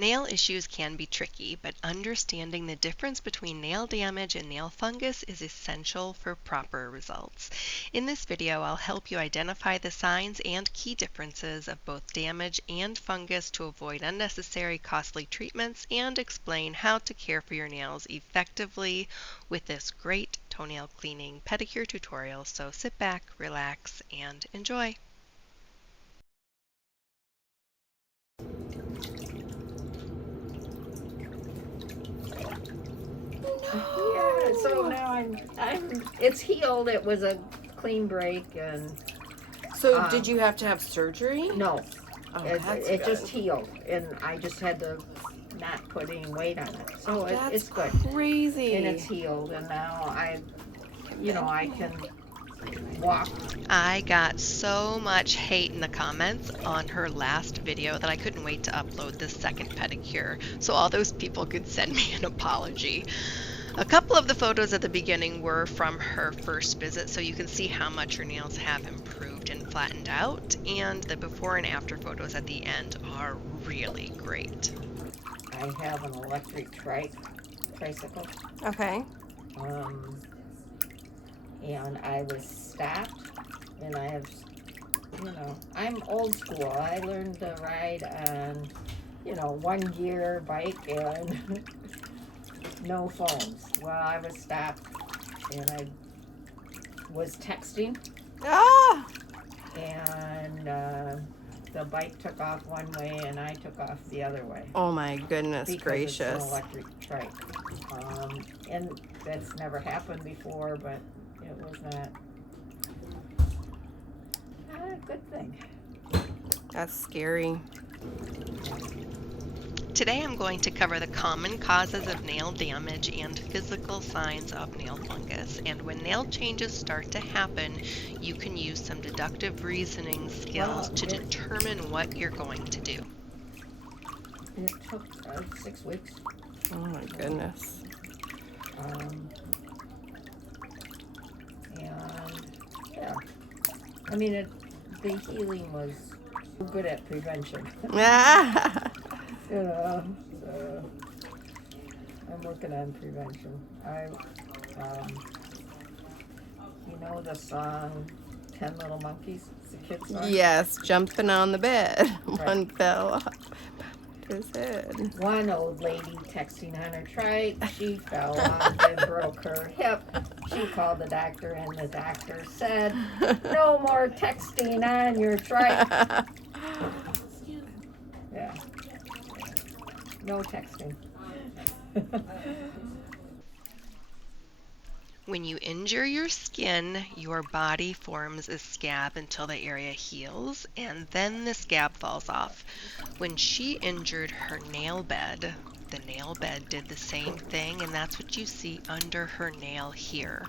Nail issues can be tricky, but understanding the difference between nail damage and nail fungus is essential for proper results. In this video, I'll help you identify the signs and key differences of both damage and fungus to avoid unnecessary costly treatments and explain how to care for your nails effectively with this great toenail cleaning pedicure tutorial. So sit back, relax, and enjoy. Yeah, so now it's healed. It was a clean break, and So did you have to have surgery? no, Oh, it just healed, and I just had to not put any weight on it. So it's good, Crazy. and it's healed, and now I can walk. I got so much hate in the comments on her last video that I couldn't wait to upload this second pedicure so all those people could send me an apology. A couple of the photos at the beginning were from her first visit, so you can see how much her nails have improved and flattened out, and the before and after photos at the end are really great. I have an electric tricycle, Okay. and I was stopped, and I have, I'm old school. I learned to ride on, one gear bike and no phones. Well, I was stopped, and I was texting, Ah! and the bike took off one way, and I took off the other way. Oh my goodness Because gracious. it's an electric trike. And that's never happened before, but it was not a good thing. That's scary. Today I'm going to cover the common causes of nail damage and physical signs of nail fungus. And when nail changes start to happen, you can use some deductive reasoning skills to determine what you're going to do. It took 6 weeks. Oh my goodness. And yeah, I mean, the healing was good at prevention. So I'm working on prevention. The song 10 Little Monkeys? It's a kid's song. Yes, jumping on the bed. Right. One fell off his head. One old lady texting on her trike. She fell off and broke her hip. She called the doctor, and the doctor said, "No more texting on your trike." Yeah. No texting. When you injure your skin, your body forms a scab until the area heals, and then the scab falls off. When she injured her nail bed, the nail bed did the same thing, and that's what you see under her nail here.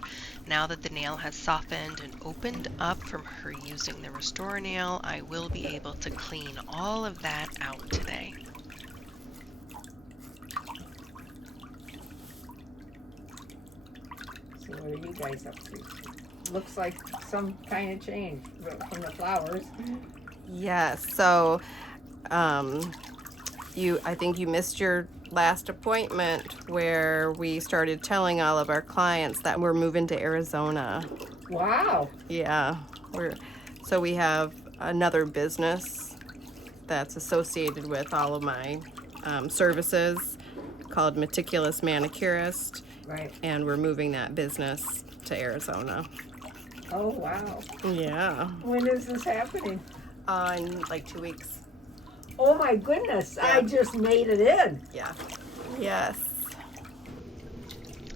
Now that the nail has softened and opened up from her using the Restorative, I will be able to clean all of that out today. So what are you guys up to? Looks like some kind of change from the flowers. Yes, so I think you missed your last appointment where we started telling all of our clients that we're moving to Arizona. Wow. Yeah, so we have another business that's associated with all of my services called Meticulous Manicurist. Right. And we're moving that business to Arizona. Oh, wow. Yeah. When is this happening? In like 2 weeks. Oh, my goodness. Yeah. I just made it in. Yeah. Yes.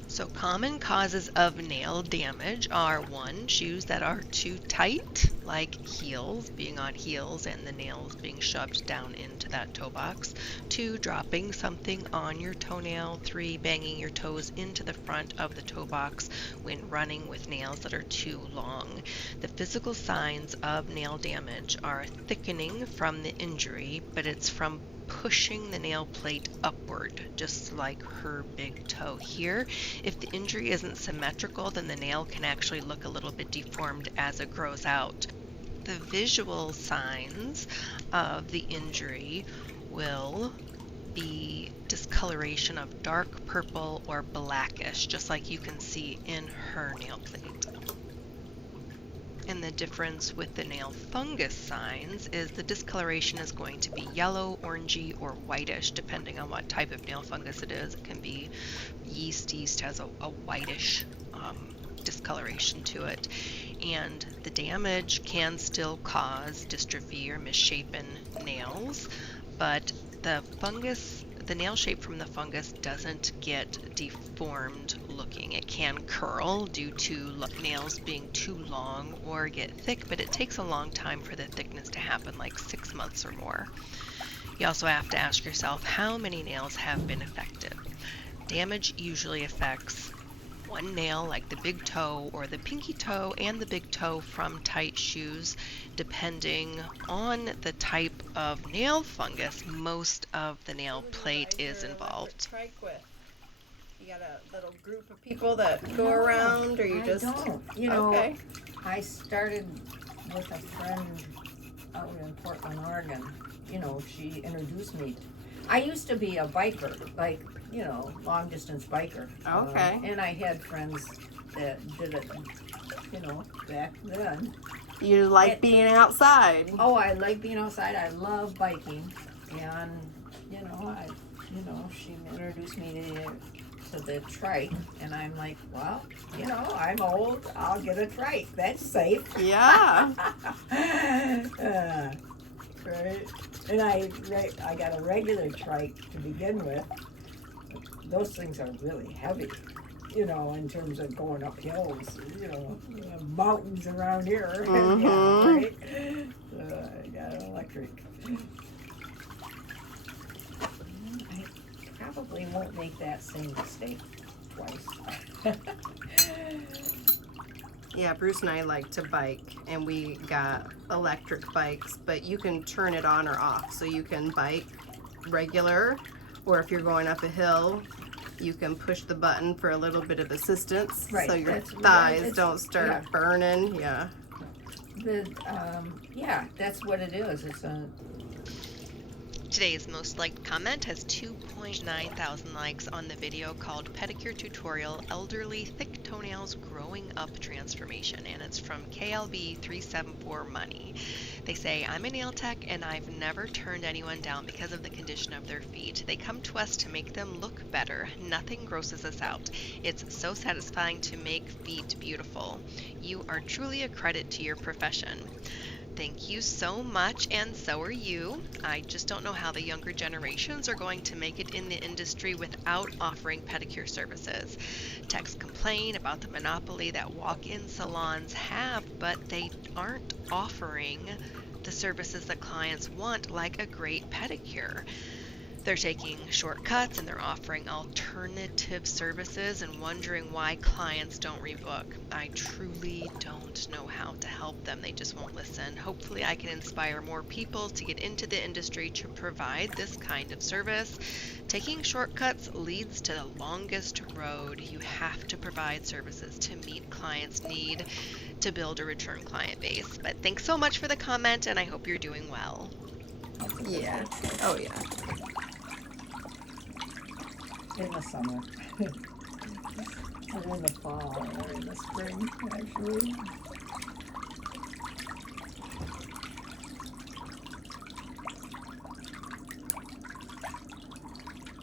So common causes of nail damage are 1, shoes that are too tight, like heels, being on heels and the nails being shoved down into that toe box. 2, dropping something on your toenail. 3, banging your toes into the front of the toe box when running with nails that are too long. The physical signs of nail damage are thickening from the injury, but it's from pushing the nail plate upward, just like her big toe here. If the injury isn't symmetrical, then the nail can actually look a little bit deformed as it grows out. The visual signs of the injury will be discoloration of dark purple or blackish, just like you can see in her nail plate. And the difference with the nail fungus signs is the discoloration is going to be yellow, orangey, or whitish, depending on what type of nail fungus it is. It can be yeast. Yeast has a whitish discoloration to it. And the damage can still cause dystrophy or misshapen nails, but the nail shape from the fungus doesn't get deformed looking. It can curl due to nails being too long or get thick, but it takes a long time for the thickness to happen, like 6 months or more. You also have to ask yourself how many nails have been affected. Damage usually affects one nail, like the big toe or the pinky toe and the big toe from tight shoes. Depending on the type of nail fungus, most of the nail plate is involved. You got a little group of people that go around, or you just... don't. You know, okay. I started with a friend out in Portland, Oregon. You know, she introduced me. I used to be a biker, like, you know, long distance biker. Okay. And I had friends that did it, you know, back then. You like being outside. Oh, I like being outside. I love biking. And, you know, she introduced me to the trike. And I'm like, well, you know, I'm old. I'll get a trike. That's safe. Yeah. Right. And I got a regular trike to begin with. Those things are really heavy, you know, in terms of going up hills, you know, mountains around here. Mm-hmm. Yeah, right? I got an electric. I probably won't make that same mistake twice. Yeah, Bruce and I like to bike, and we got electric bikes, but you can turn it on or off. So you can bike regular, or if you're going up a hill, you can push the button for a little bit of assistance, Right, so your that's- thighs it's- don't start yeah. burning. Yeah. Yeah, that's what it is. It's a Today's most liked comment has 2.9 thousand likes on the video called Pedicure Tutorial Elderly Thick Toenails Growing Up Transformation, and it's from KLB374 Money. They say, I'm a nail tech and I've never turned anyone down because of the condition of their feet. They come to us to make them look better. Nothing grosses us out. It's so satisfying to make feet beautiful. You are truly a credit to your profession. Thank you so much, and so are you. I just don't know how the younger generations are going to make it in the industry without offering pedicure services. Techs complain about the monopoly that walk-in salons have, but they aren't offering the services that clients want, like a great pedicure. They're taking shortcuts and they're offering alternative services and wondering why clients don't rebook. I truly don't know how to help them. They just won't listen. Hopefully I can inspire more people to get into the industry to provide this kind of service. Taking shortcuts leads to the longest road. You have to provide services to meet clients' need to build a return client base. But thanks so much for the comment, and I hope you're doing well. Yeah. Oh, yeah. in the summer. Or in the fall, or in the spring, actually.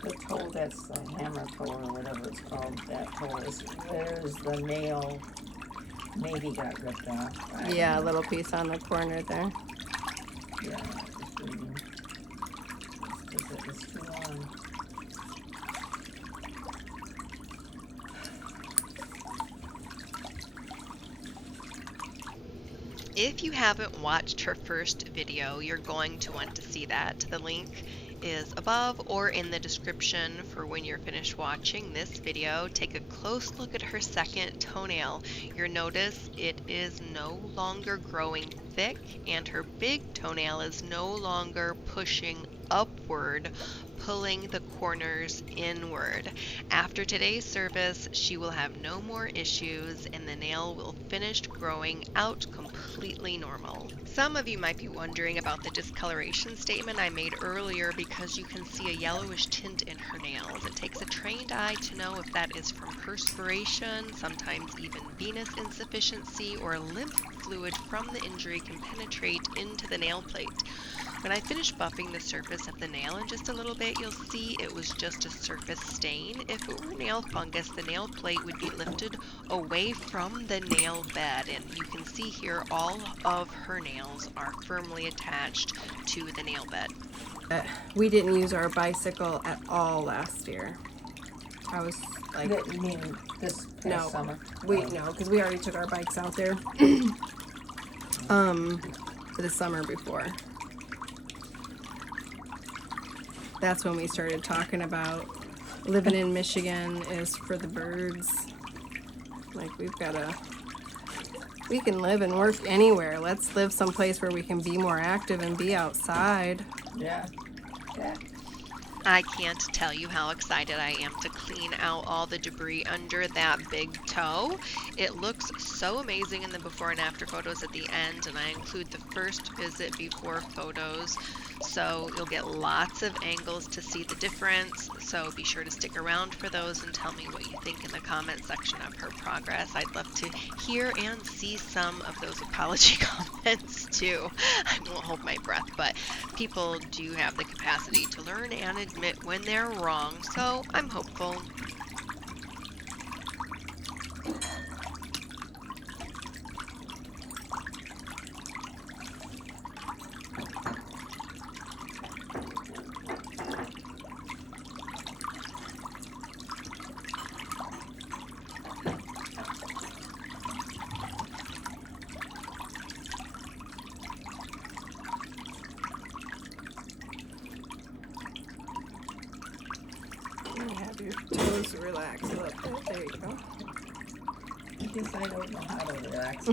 The toe, that's the hammer toe or whatever it's called, that toe is, there's the nail, maybe got ripped off. Yeah, a little piece on the corner there. Yeah, it's bleeding. It's 'cause it was too long. If you haven't watched her first video, you're going to want to see that. The link is above or in the description for when you're finished watching this video. Take a close look at her second toenail. You'll notice it is no longer growing thick and her big toenail is no longer pushing upward, pulling the corners inward. After today's service, she will have no more issues and the nail will finish growing out completely normal. Some of you might be wondering about the discoloration statement I made earlier because you can see a yellowish tint in her nails. It takes a trained eye to know if that is from perspiration, sometimes even venous insufficiency, or lymph fluid from the injury can penetrate into the nail plate. When I finish buffing the surface of the nail in just a little bit, you'll see it was just a surface stain. If it were nail fungus, the nail plate would be lifted away from the nail bed, and you can see here all of her nails are firmly attached to the nail bed. We didn't use our bicycle at all last year. I was like, You mean this past no, summer? no, because we already took our bikes out there. For the summer before. That's when we started talking about living in Michigan is for the birds. Like we can live and work anywhere. Let's live someplace where we can be more active and be outside. Yeah. Yeah. I can't tell you how excited I am to clean out all the debris under that big toe. It looks so amazing in the before and after photos at the end, and I include the first visit before photos, so you'll get lots of angles to see the difference. So be sure to stick around for those and tell me what you think in the comment section of her progress. I'd love to hear and see some of those apology comments too. I won't hold my breath, but people do have the capacity to learn and admit when they're wrong, so I'm hopeful. You have your toes relax a little bit. There you go. I guess I don't know how to relax.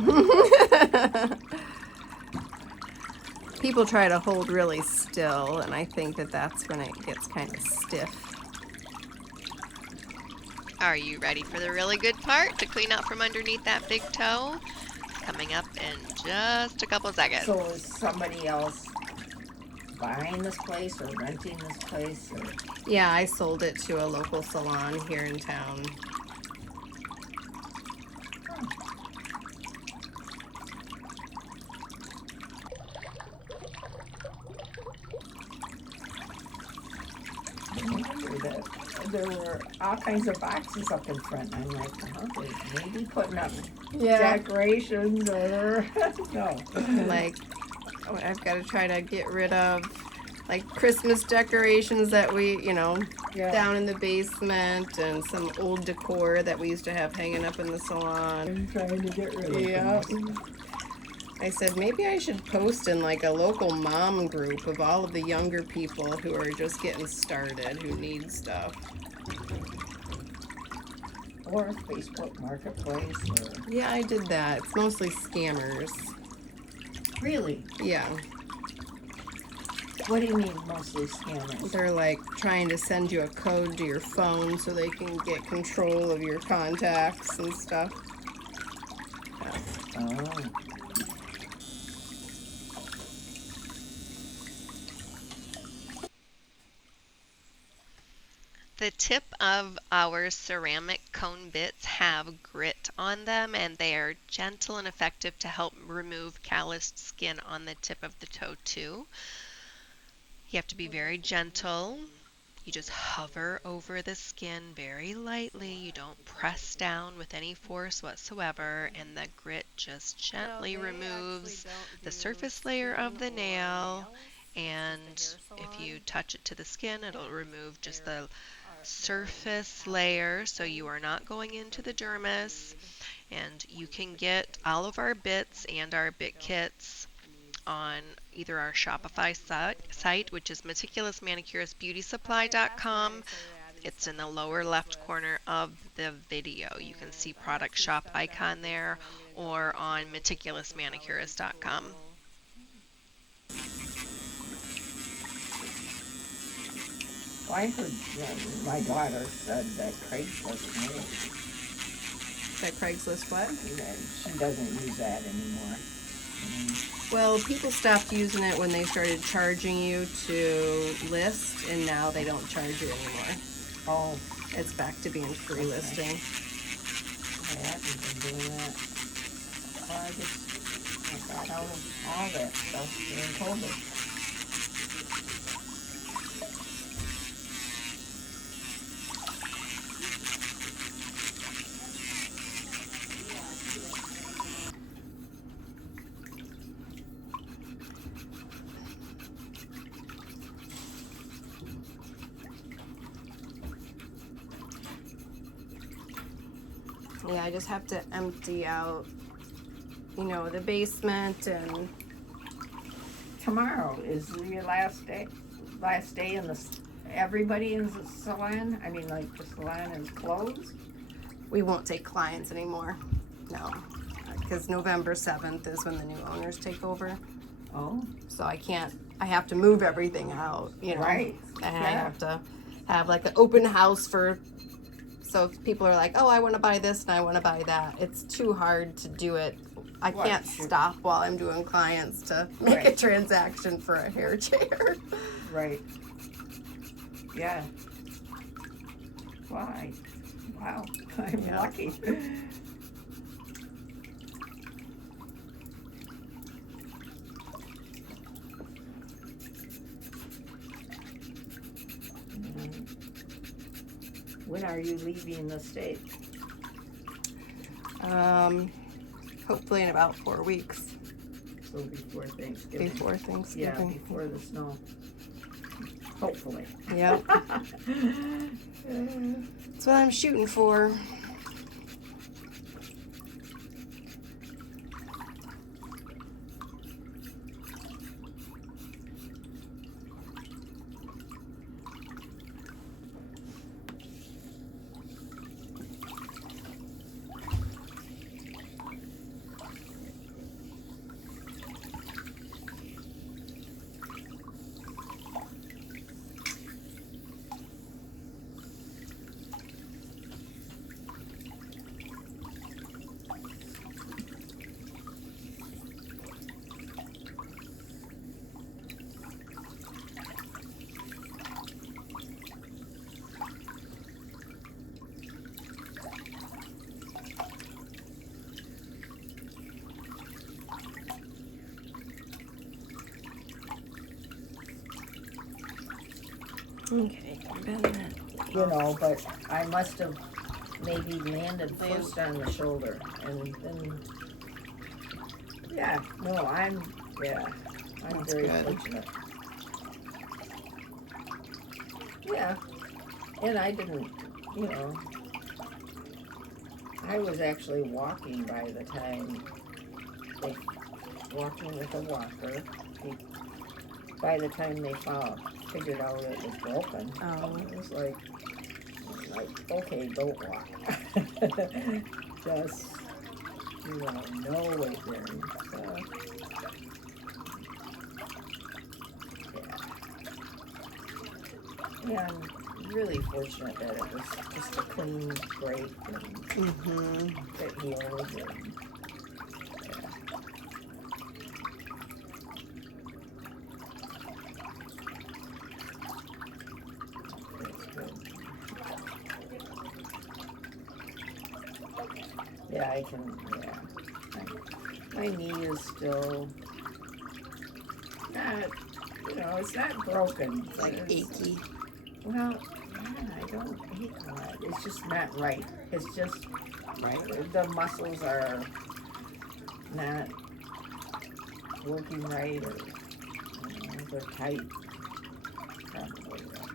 People try to hold really still, and I think that's when it gets kind of stiff. Are you ready for the really good part, to clean out from underneath that big toe? Coming up in just a couple seconds. So is somebody else buying this place or renting this place? Or? Yeah, I sold it to a local salon here in town. That there were all kinds of boxes up in front. I'm like, they maybe putting up decorations or no. Like, I've got to try to get rid of like Christmas decorations that we, down in the basement, and some old decor that we used to have hanging up in the salon. I'm trying to get rid of Yeah. things. I said maybe I should post in like a local mom group of all of the younger people who are just getting started, who need stuff. Or Facebook Marketplace. Or... Yeah, I did that. It's mostly scammers. Really? Yeah. What do you mean mostly scammers? They're like trying to send you a code to your phone so they can get control of your contacts and stuff. Oh. The tip of our ceramic cone bits have grit on them, and they are gentle and effective to help remove calloused skin on the tip of the toe too. You have to be very gentle. You just hover over the skin very lightly. You don't press down with any force whatsoever, and the grit just gently removes the surface layer of the nail. And if you touch it to the skin, it'll remove just the surface layer, so you are not going into the dermis. And you can get all of our bits and our bit kits on either our Shopify site, which is meticulousmanicuresbeautysupply.com. It's in the lower left corner of the video. You can see product shop icon there, or on meticulousmanicurist.com. Well, I heard my daughter said that Craigslist knew That Craigslist what? that she doesn't use that anymore. Well, people stopped using it when they started charging you to list, and now they don't charge you anymore. Oh, It's back to being free listing. I haven't been doing that. Well, I got out of all that stuff during COVID. Yeah, I just have to empty out, you know, the basement and Tomorrow is your last day. Last day in the everybody in the salon. I mean, like the salon is closed. we won't take clients anymore. No, because November 7th is when the new owners take over. Oh, So I have to move everything out, you know. right. And I Yeah. have to have like an open house so if people are like, oh, I want to buy this and I want to buy that. It's too hard to do it. I What? can't stop while I'm doing clients to make a Right. transaction for a hair chair. Right. Yeah. Why? Wow. I'm Yeah. lucky. When are you leaving the state? Hopefully in about 4 weeks So before Thanksgiving. before Yeah, Thanksgiving. before the snow. Hopefully. Yep. That's what I'm shooting for. Okay, bend that. You know, but I must have maybe landed first on the shoulder and then, yeah, no, I'm That's very good. fortunate. Yeah, and I didn't, you know, I was actually walking by the time, walking with a walker, by the time they figured out it was broken. Oh. It was like, okay, don't walk. Just, you know, no weight bearing. So, yeah. And I'm really fortunate that it was just a clean break and Mm-hmm. it healed. And, yeah, I can, yeah. My knee is still not, you know, it's not broken. It's like achy. Well, yeah, I don't ache a lot. It's just not right. It's just, Right. the muscles are not working right or, you know, they're tight. Probably that's,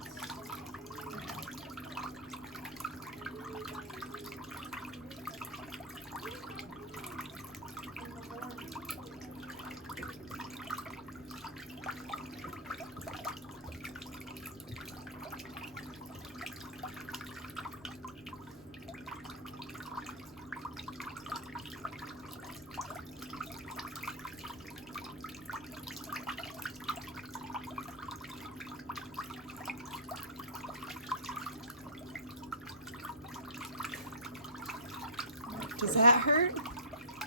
Does that hurt?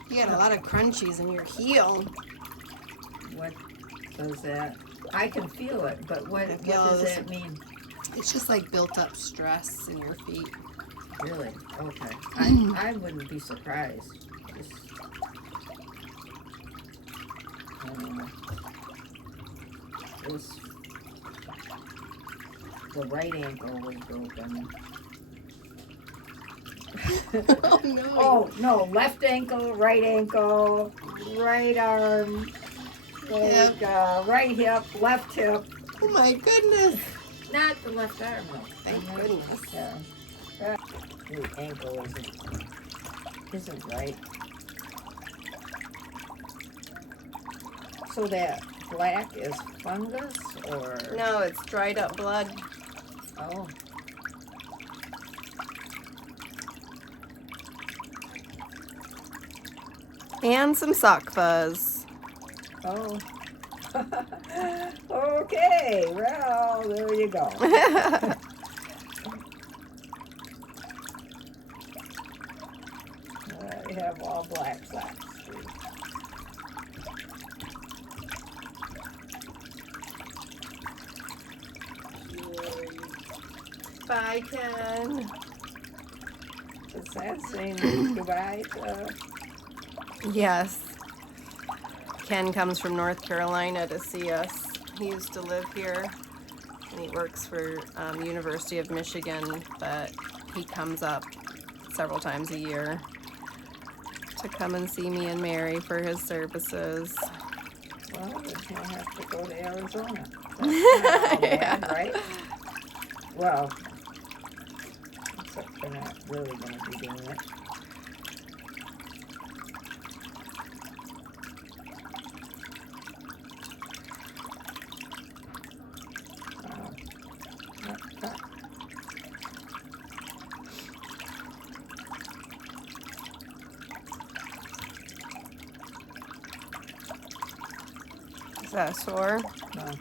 You got a lot of crunchies in your heel. What does that? I can feel it, but what feel does this- that mean? It's just like built up stress in your feet. Really? Okay. I wouldn't be surprised. Just, this, the right ankle was broken. Oh no. Oh, no, left ankle, right arm, like, right hip, left hip. Oh my goodness. Not the left arm, though. Thank The goodness. Yeah. The ankle isn't right. So that black is fungus, or? No, it's dried up blood. Oh. And some sock fuzz. Oh. Okay, well, there you go. I have all black socks, too. Bye, Ken. Is that saying goodbye to? Yes. Ken comes from North Carolina to see us. He used to live here, and he works for University of Michigan, but he comes up several times a year to come and see me and Mary for his services. Well, it's gonna have to go to Arizona. That's not all bad, right? Well, except they're not really gonna be doing it. Is that sore? No.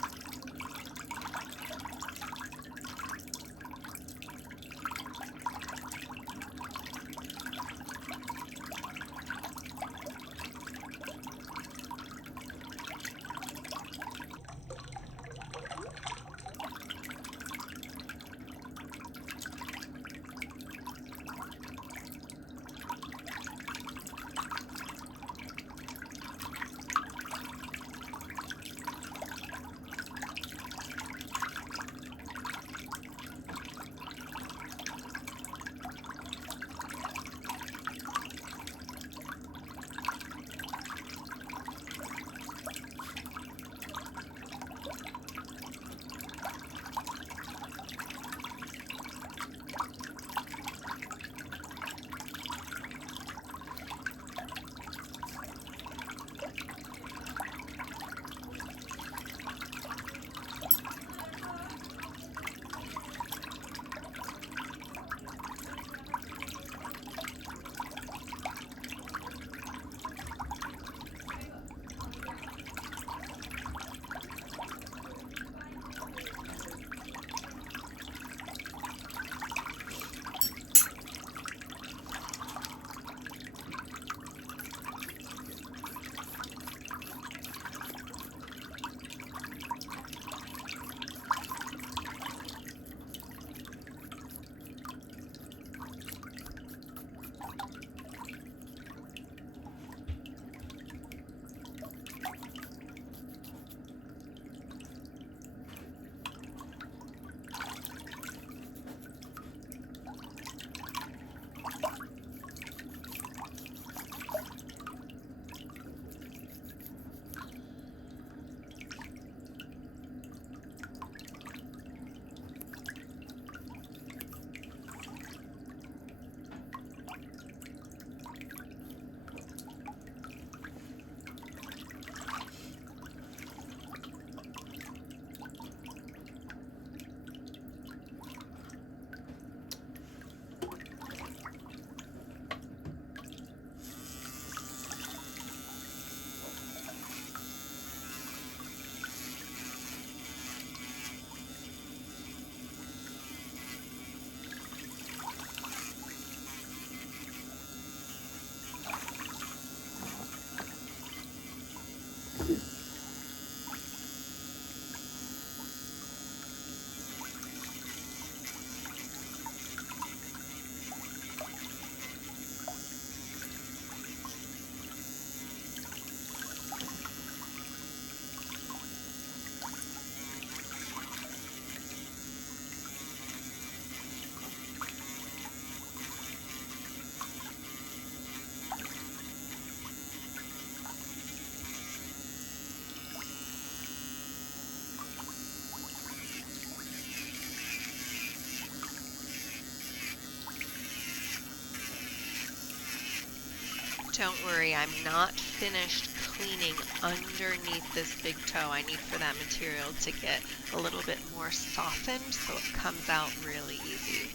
Don't worry, I'm not finished cleaning underneath this big toe. I need for that material to get a little bit more softened so it comes out really easy.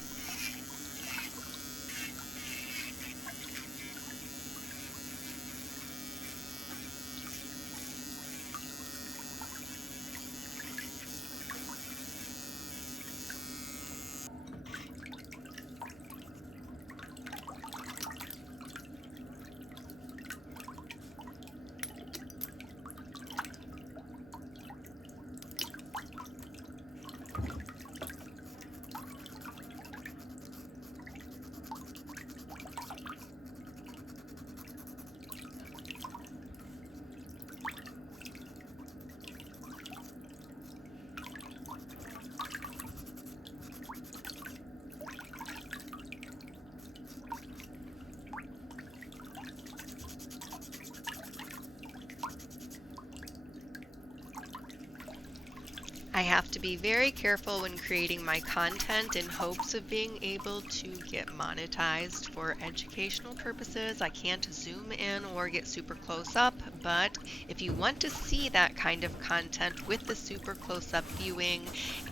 I have to be very careful when creating my content in hopes of being able to get monetized for educational purposes. I can't zoom in or get super close up, but if you want to see that kind of content with the super close up viewing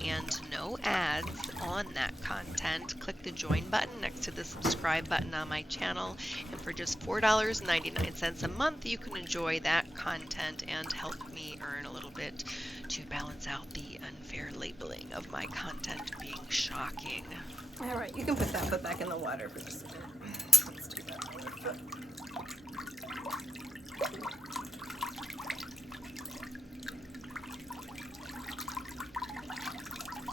and no ads on that content, click the join button next to the subscribe button on my channel, and for just $4.99 a month you can enjoy that content and help me earn a little bit to balance out the unfair labeling of my content being shocking. All right, you can put that foot back in the water for just a minute. Let's do that other foot.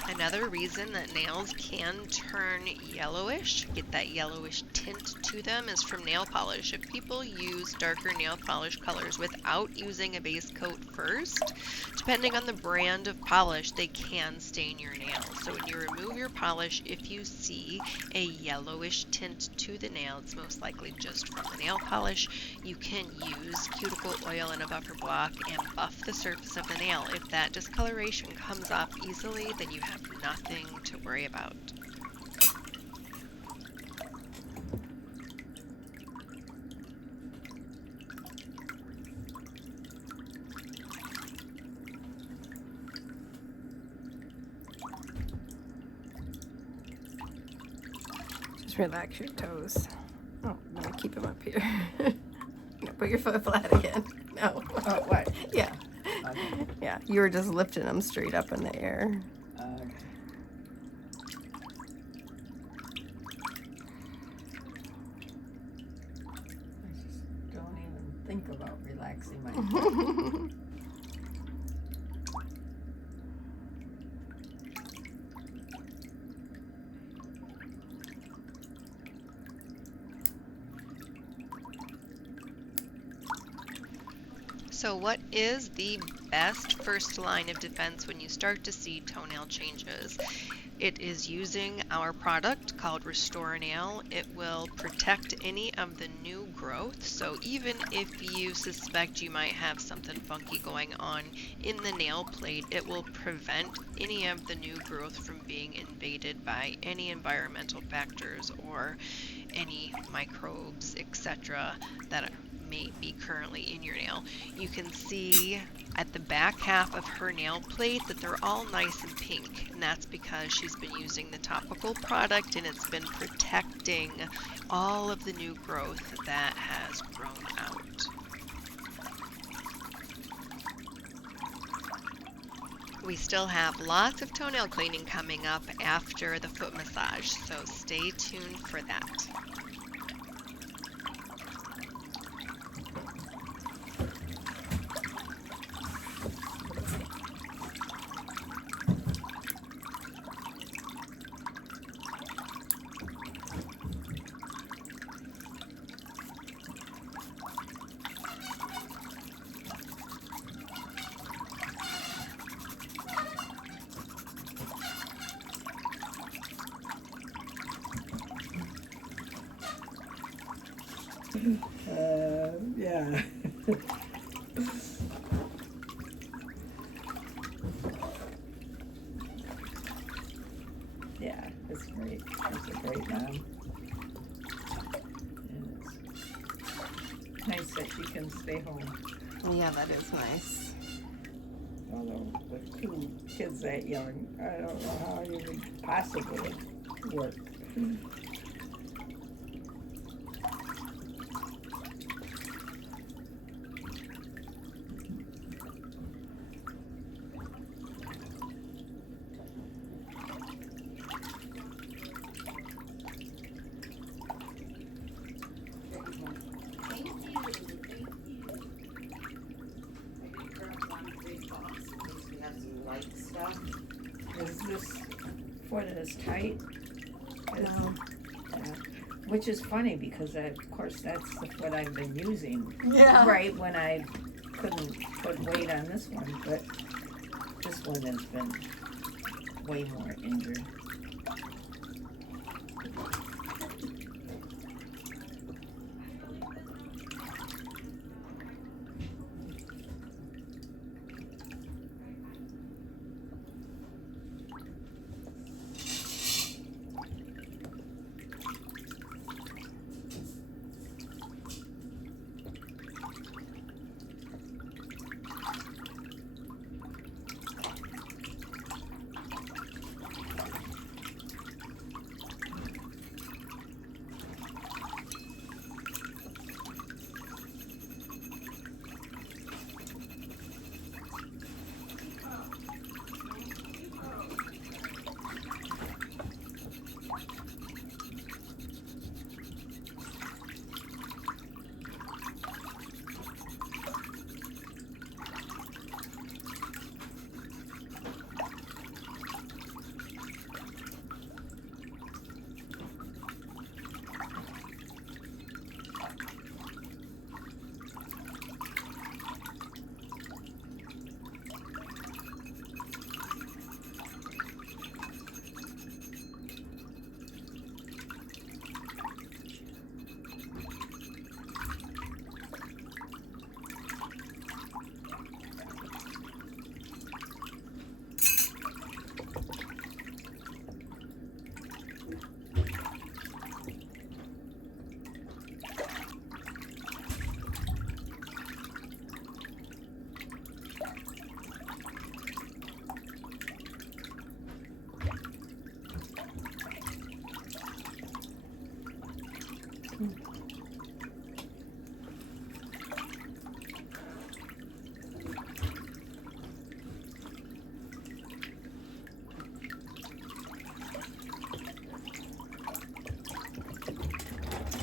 Another reason that nails can turn yellowish, get that yellowish tint to them, is from nail polish. If people use darker nail polish colors without using a base coat first, depending on the brand of polish, they can stain your nails. So when you remove your polish, if you see a yellowish tint to the nail, it's most likely just from the nail polish. You can use cuticle oil and a buffer block and buff the surface of the nail. If that discoloration comes off easily, then you have nothing to worry about. Just relax your toes. Oh, no, keep them up here. No, put your foot flat again. No. Oh, what? Yeah. Okay. Yeah, you were just lifting them straight up in the air. Okay. I just don't even think about relaxing my foot. So what is the best first line of defense when you start to see toenail changes? It is using our product called Restorative. It will protect any of the new growth. So even if you suspect you might have something funky going on in the nail plate, it will prevent any of the new growth from being invaded by any environmental factors or any microbes, etc., that may be currently in your nail. You can see at the back half of her nail plate that they're all nice and pink, and that's because she's been using the topical product and it's been protecting all of the new growth that has grown out. We still have lots of toenail cleaning coming up after the foot massage, so stay tuned for that. Yeah. Yeah, it's great. It's a great mom. It is. can stay home. Yeah, that is nice. Although with 2 kids that young, I don't know how you would possibly work. Is this foot as tight? No. Yeah. Which is funny because of course that's the foot I've been using. Yeah. Right when I couldn't put weight on this one, but this one has been way more injured.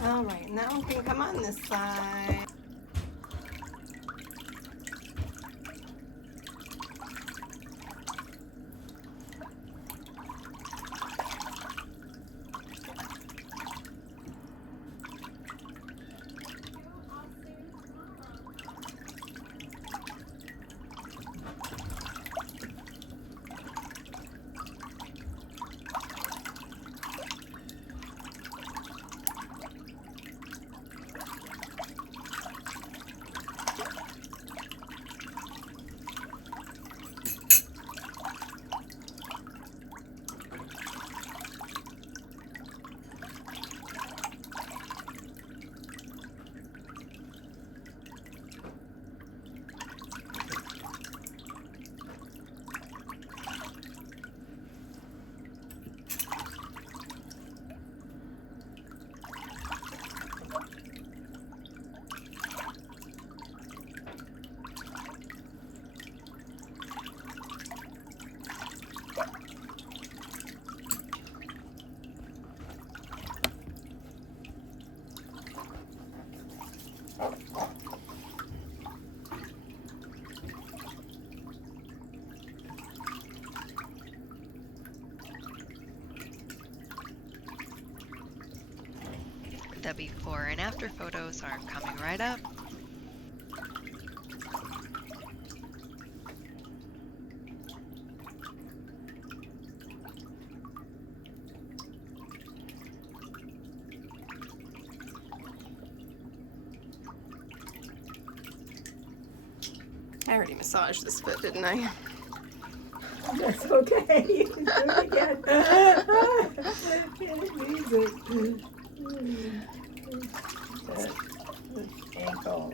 All right, now we can come on this side. The before and after photos are coming right up. I already massaged this foot, didn't I? That's okay. You can do it again. It needs it. That ankle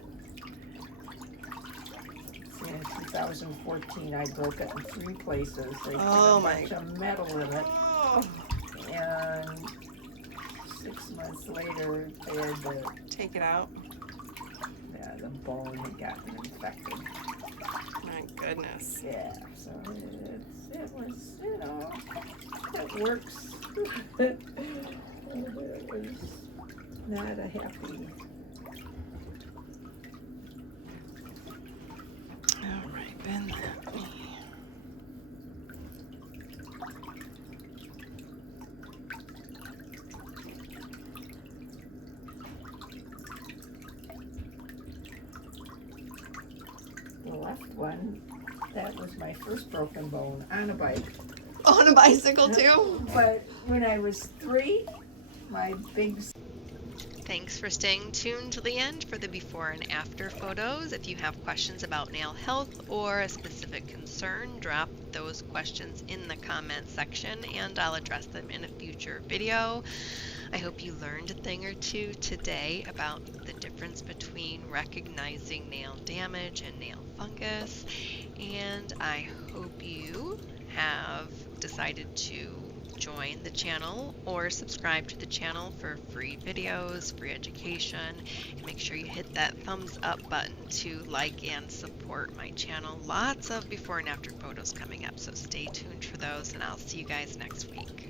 2014, I broke it in 3 places. They put Oh a my- bunch of metal in it, Oh, and 6 months later, they had take it out. the bone had gotten infected. My goodness. Yeah, so it was, you know, it works. It was not a happy. All right, bend that knee. The left one, that was my first broken bone on a bike. On a bicycle too? But when I was 3, my big Thanks for staying tuned to the end for the before and after photos. If you have questions about nail health or a specific concern, drop those questions in the comment section and I'll address them in a future video. I hope you learned a thing or two today about the difference between recognizing nail damage and nail fungus, and I hope you have decided to join the channel or subscribe to the channel for free videos, free education, and make sure you hit that thumbs up button to like and support my channel. Lots of before and after photos coming up, so stay tuned for those, and I'll see you guys next week.